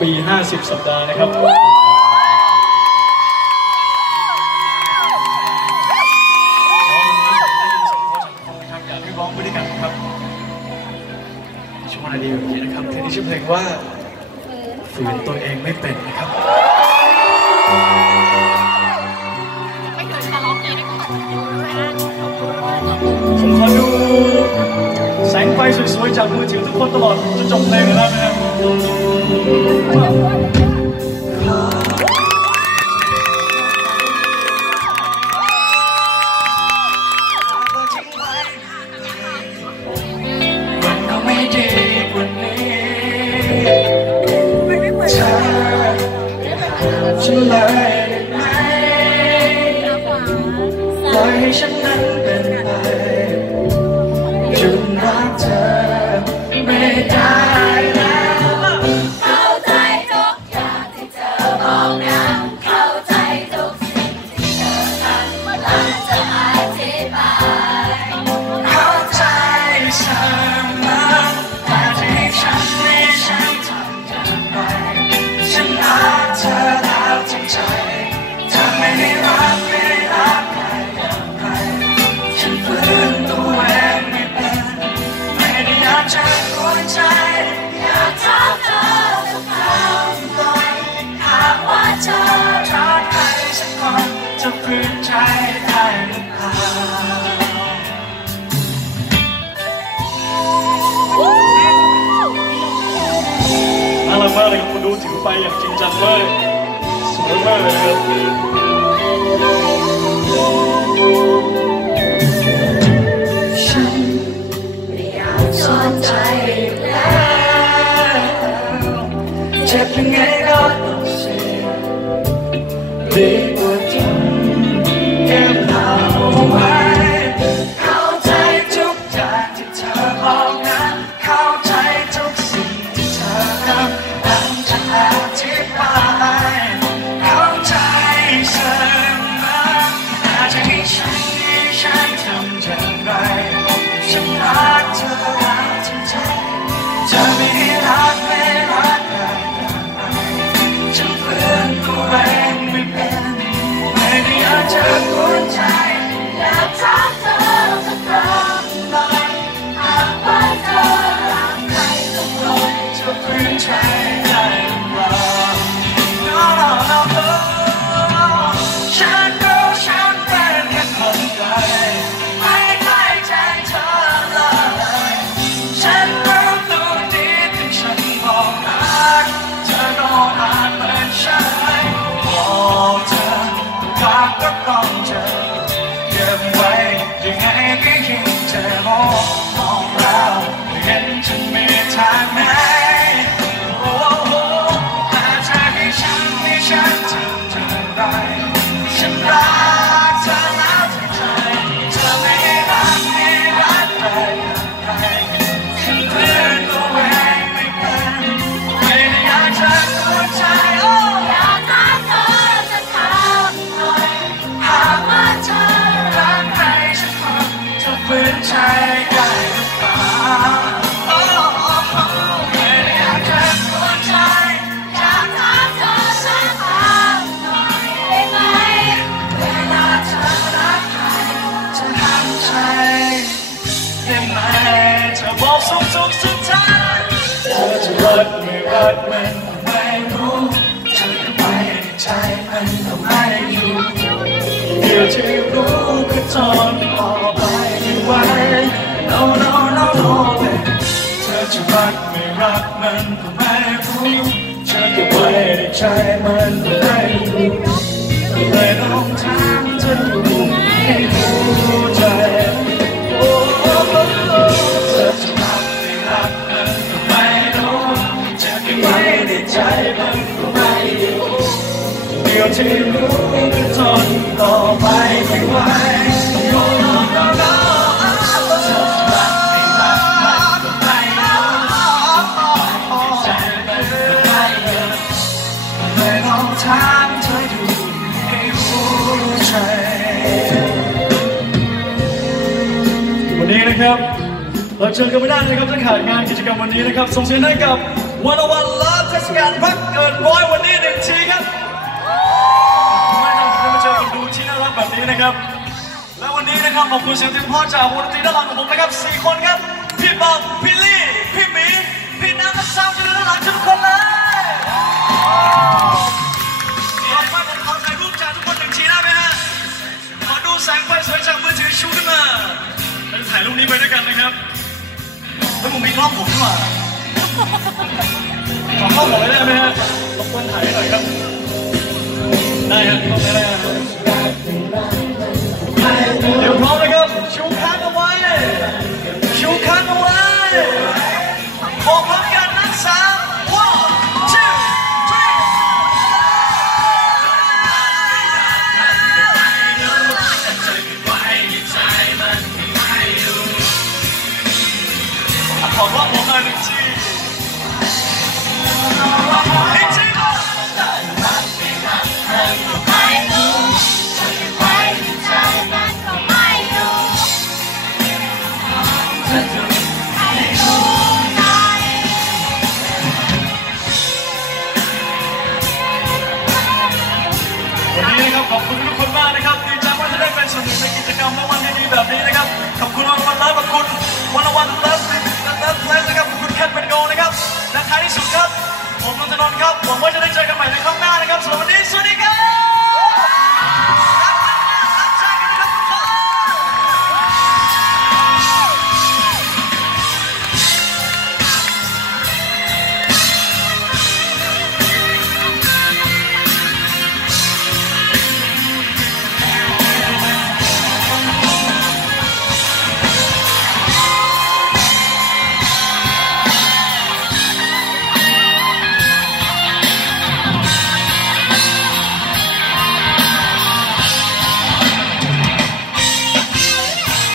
ปี 50 สัปดาห์นะครับ อยากให้ร้องไปด้วยกันครับช่วงอะไรดีแบบนี้นะครับเพลงนี้ชื่อเพลงว่าฝืนตัวเองไม่เป็นนะครับผมขอดู sáng quay rồi suối chào mưa chiều thức khuất tao lọt cho chồng lên rồi ra nè die. คืนใจได้หรือเปล่าน่ารักมากเลยคุณดูถือไปอย่างจริงจังเลยสวยมากเลยครับฉันไม่อยากสนใจแล้วเจ็บยังไงก็ต้องเสีย กิดมันไม่รู้ฉันไปใจมันก็ไม่อยู่เดี๋ยวจะรู้ก็ทนออกไปไม่ไหว no no no no เธอรักไม่รักมันก็ไมรู้เธอเก็บไว้ในใมันก็ไมรู้ จมันก็ไม่รู้เดียวที่รู้จนต่อไปไม่ไหววันนี้นะครับ เราเจอกันไม่ได้นะครับถ้าขาดงานกิจกรรมวันนี้นะครับส่งเสียงให้กับวันละวันล ราชการพักเกินร้อยวันนี้หนึ่งชีครับไม่ต้องท่านผู้ชมคนดูที่น่ารักแบบนี้นะครับ และวันนี้นะครับขอบคุณเสียงทีมพ่อจากวงดนตรีด้านหลังของผมนะครับสี่คนครับ พี่บอมพี่ลี่พี่หมีพี่น้ำและสาวจากด้านหลังทุกคนเลยขอบคุณขอถ่ายรูปจากทุกคนหนึ่งทีได้ไหฮะขอดูแสงไฟสวยจากมือถืชูขึ้นมาเรถ่ายรูปนี้ไปด้วยกันนะครับแล้วผมมีกล้องผมด้วย ขอกล้องผมได้ไหมฮะร นึ่งวันดีๆแบบนี้นะครับ ขอบคุณวันวันแล้วขอบคุณวันวันเลิฟเลิฟเลิฟนะครับขอบคุณแคทเป็นโกนะครับและท้ายที่สุดครับ ผมนนทนนท์ครับหวังว่าจะได้